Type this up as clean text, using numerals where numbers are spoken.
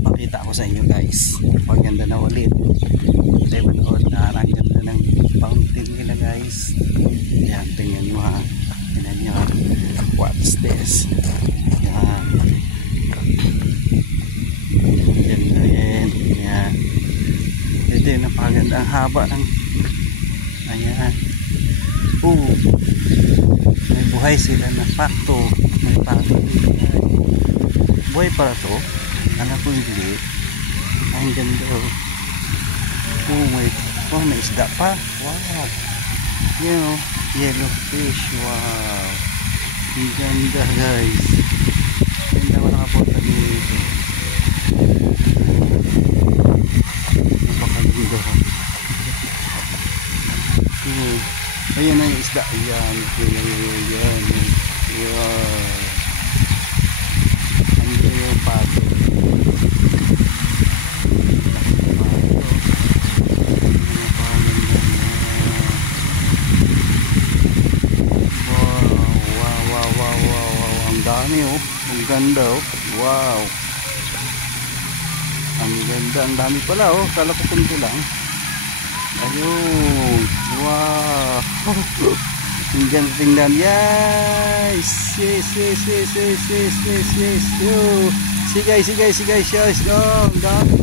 Pakita ko sa inyo guys. Paganda na ulit. Tayo manood na ang ganda ng fountain nila guys. Yan, tingnan nyo ha. Tingnan nyo ha. What's this? Yan. Ganda yan. Yan. Ito yung napaganda. Ang haba ng ayan. May buhay sila na pakto. May family. Buhay para to. Alam ko hindi. Ang ganda. May isda pa. Wow. You know, yellow fish. Wow. Ang ganda guys. Ganda ko nakapunta dito. Napakaganda. Ayan na yung isda. Ayan. Ayan. Wow. Ang ganda yung pato. Ang ganda oh. Wow. Ang ganda. Ang dami pala oh. Kala ko kunti lang. Ayun. Wow. Ang ganda tingnan. Yes. Yes. Yes. Yes. Yes. Yes. Yes. Yes. Yes. Sigay. Sigay. Sigay. Sigay. Oh, ang dami.